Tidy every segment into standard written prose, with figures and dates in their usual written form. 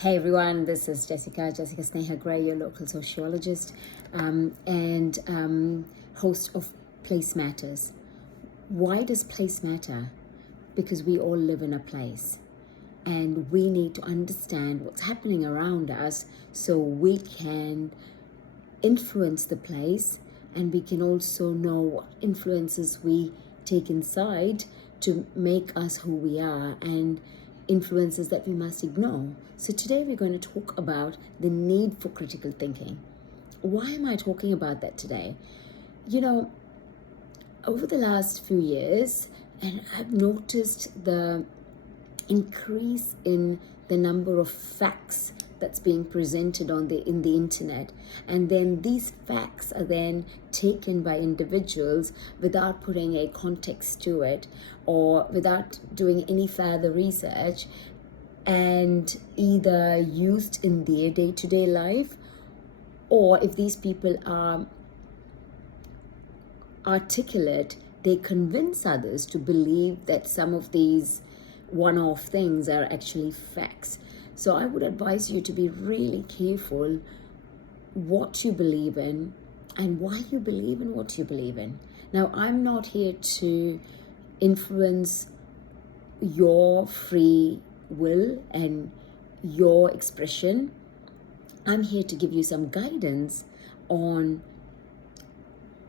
Hey everyone, this is Jessica Sneha Gray, your local sociologist and host of Place Matters. Why does place matter? Because we all live in a place and we need to understand what's happening around us so we can influence the place, and we can also know what influences we take inside to make us who we are, and influences that we must ignore. So today we're going to talk about the need for critical thinking. Why am I talking about that today? Over the last few years, and I've noticed the increase in the number of facts that's being presented in the internet, and then these facts are then taken by individuals without putting a context to it or without doing any further research, and either used in their day-to-day life, or if these people are articulate, they convince others to believe that some of these one-off things are actually facts. So I would advise you to be really careful what you believe in and why you believe in what you believe in. Now, I'm not here to influence your free will and your expression. I'm here to give you some guidance on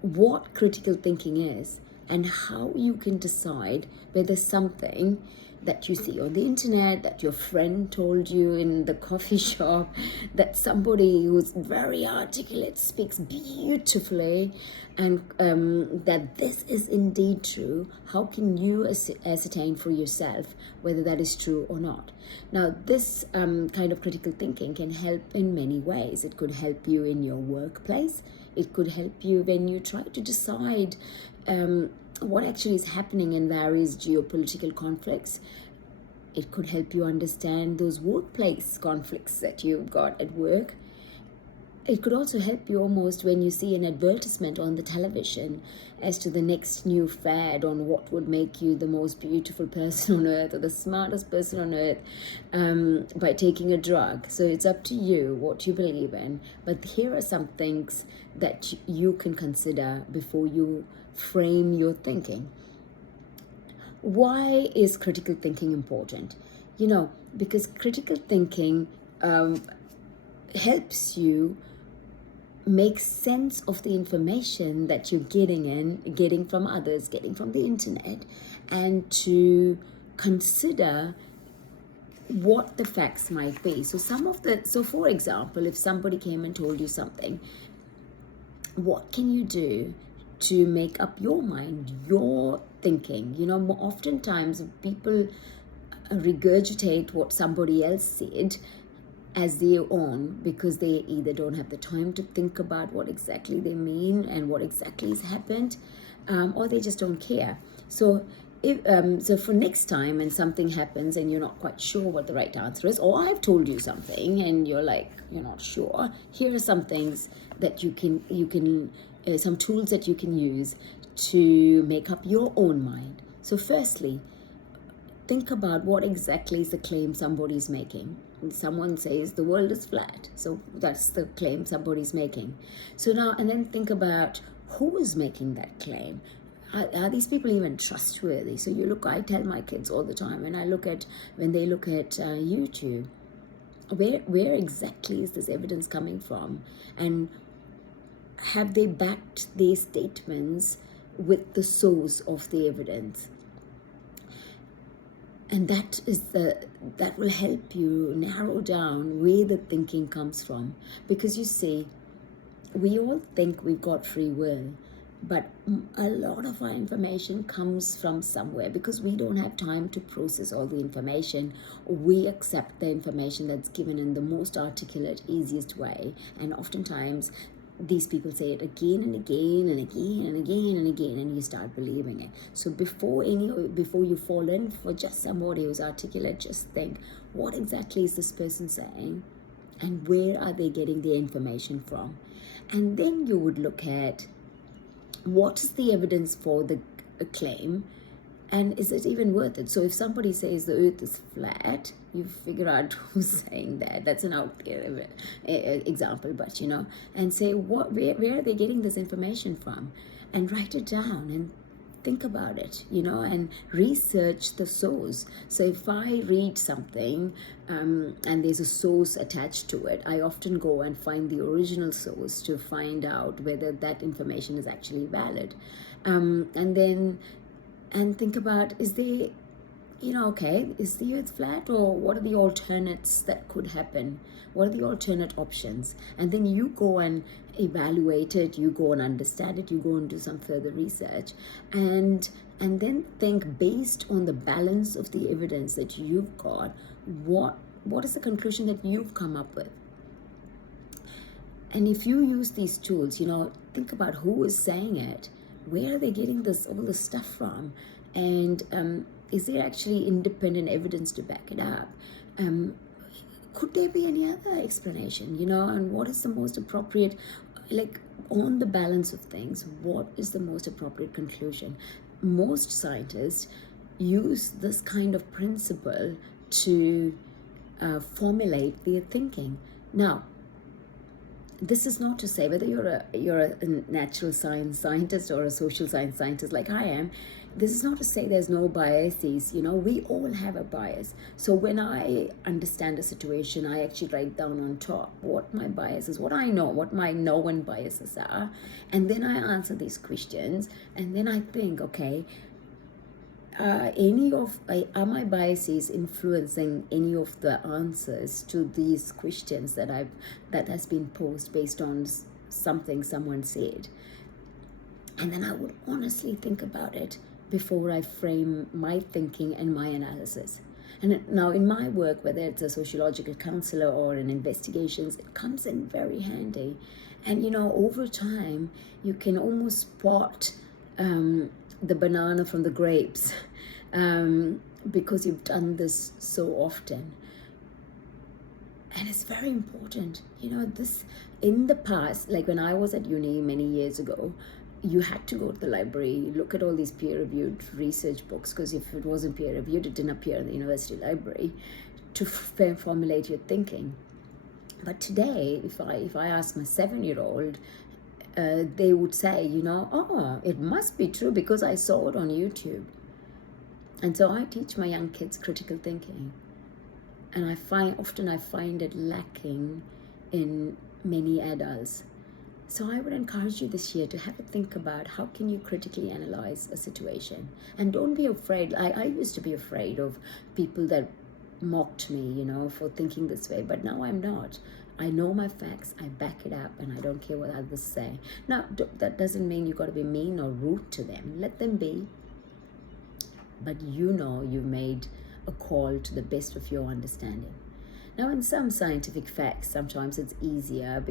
what critical thinking is and how you can decide whether something that you see on the internet, that your friend told you in the coffee shop, that somebody who's very articulate speaks beautifully, and that this is indeed true. How can you ascertain for yourself whether that is true or not? Now, this kind of critical thinking can help in many ways. It could help you in your workplace. It could help you when you try to decide what actually is happening in various geopolitical conflicts. It could help you understand those workplace conflicts that you've got at work. It could also help you almost when you see an advertisement on the television as to the next new fad on what would make you the most beautiful person on earth or the smartest person on earth by taking a drug. So it's up to you what you believe in. But here are some things that you can consider before you frame your thinking. Why is critical thinking important? Because critical thinking helps you make sense of the information that you're getting from others, getting from the internet, and to consider what the facts might be. So for example, if somebody came and told you something, what can you do to make up your mind, your thinking? Oftentimes people regurgitate what somebody else said as their own because they either don't have the time to think about what exactly they mean and what exactly has happened, or they just don't care. So for next time when something happens and you're not quite sure what the right answer is, or I've told you something and you're not sure, here are some things that you can some tools that you can use to make up your own mind. So firstly, think about what exactly is the claim somebody's making. Someone says the world is flat, so that's the claim somebody's making. So now, and then think about who is making that claim. Are these people even trustworthy? So I tell my kids all the time when they look at YouTube, where exactly is this evidence coming from, and have they backed their statements with the source of the evidence? And that will help you narrow down where the thinking comes from. Because you see, we all think we've got free will, but a lot of our information comes from somewhere because we don't have time to process all the information. We accept the information that's given in the most articulate, easiest way. And oftentimes, these people say it again and again and again and again and again, and you start believing it. So before you fall in for just somebody who's articulate, just think, what exactly is this person saying, and where are they getting the information from? And then you would look at what is the evidence for the claim, And is it even worth it? So if somebody says the earth is flat, you figure out who's saying that. That's an out there example, but and say where are they getting this information from, and write it down and think about it, and research the source. So if I read something and there's a source attached to it, I often go and find the original source to find out whether that information is actually valid. And think about, is there, okay, is the earth flat, or what are the alternates that could happen? What are the alternate options? And then you go and evaluate it, you go and understand it, you go and do some further research, and then think, based on the balance of the evidence that you've got, what is the conclusion that you've come up with? And if you use these tools, think about who is saying it, where are they getting all this stuff from, and is there actually independent evidence to back it up? Could there be any other explanation, and what is the most appropriate, on the balance of things, what is the most appropriate conclusion? Most scientists use this kind of principle to formulate their thinking. Now, this is not to say, whether you're a natural science scientist or a social science scientist like I am, this is not to say there's no biases. We all have a bias. So when I understand a situation, I actually write down on top what my bias is, what I know, what my known biases are, and then I answer these questions, and then I think, okay, are my biases influencing any of the answers to these questions that has been posed based on something someone said? And then I would honestly think about it before I frame my thinking and my analysis. And now in my work, whether it's a sociological counselor or in investigations, it comes in very handy. And over time, you can almost spot the banana from the grapes, because you've done this so often. And it's very important. This, in the past, like when I was at uni many years ago, you had to go to the library, look at all these peer-reviewed research books, because if it wasn't peer-reviewed, it didn't appear in the university library, to formulate your thinking. But today, if I ask my 7-year-old, they would say, it must be true because I saw it on YouTube. And so I teach my young kids critical thinking. And I find it lacking in many adults. So I would encourage you this year to have a think about, how can you critically analyze a situation? And don't be afraid. I used to be afraid of people that mocked me, for thinking this way, but now I'm not. I know my facts, I back it up, and I don't care what others say. Now, that doesn't mean you've got to be mean or rude to them. Let them be. But you've made a call to the best of your understanding. Now, in some scientific facts, sometimes it's easier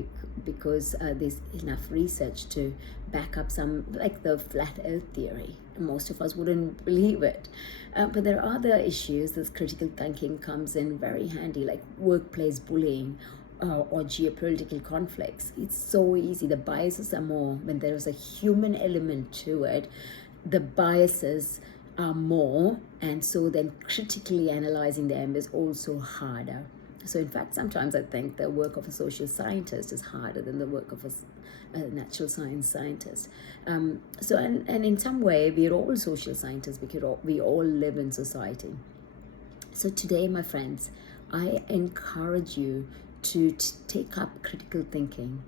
because there's enough research to back up some, like the flat earth theory. Most of us wouldn't believe it. But there are other issues. This critical thinking comes in very handy, like workplace bullying or geopolitical conflicts. It's so easy. The biases are more. When there is a human element to it, the biases are more, and so then critically analyzing them is also harder. So in fact, sometimes I think the work of a social scientist is harder than the work of a natural science scientist. And in some way, we're all social scientists because we all live in society. So today, my friends, I encourage you to take up critical thinking.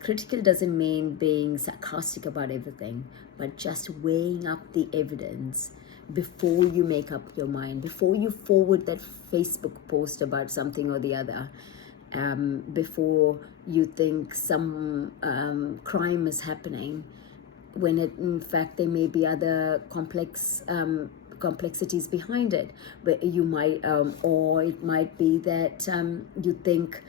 Critical doesn't mean being sarcastic about everything, but just weighing up the evidence before you make up your mind, before you forward that Facebook post about something or the other, before you think some crime is happening, when in fact there may be other complexities behind it. But you might, or it might be that you think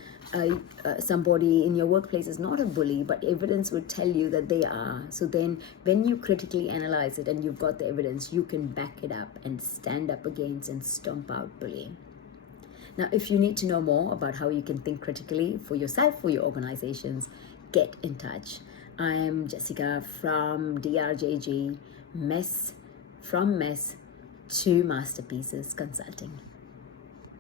somebody in your workplace is not a bully, but evidence would tell you that they are. So then when you critically analyze it and you've got the evidence, you can back it up and stand up against and stomp out bullying. Now, if you need to know more about how you can think critically for yourself, for your organizations, get in touch. I'm Jessica from DRJG, from MESS, to Masterpieces Consulting.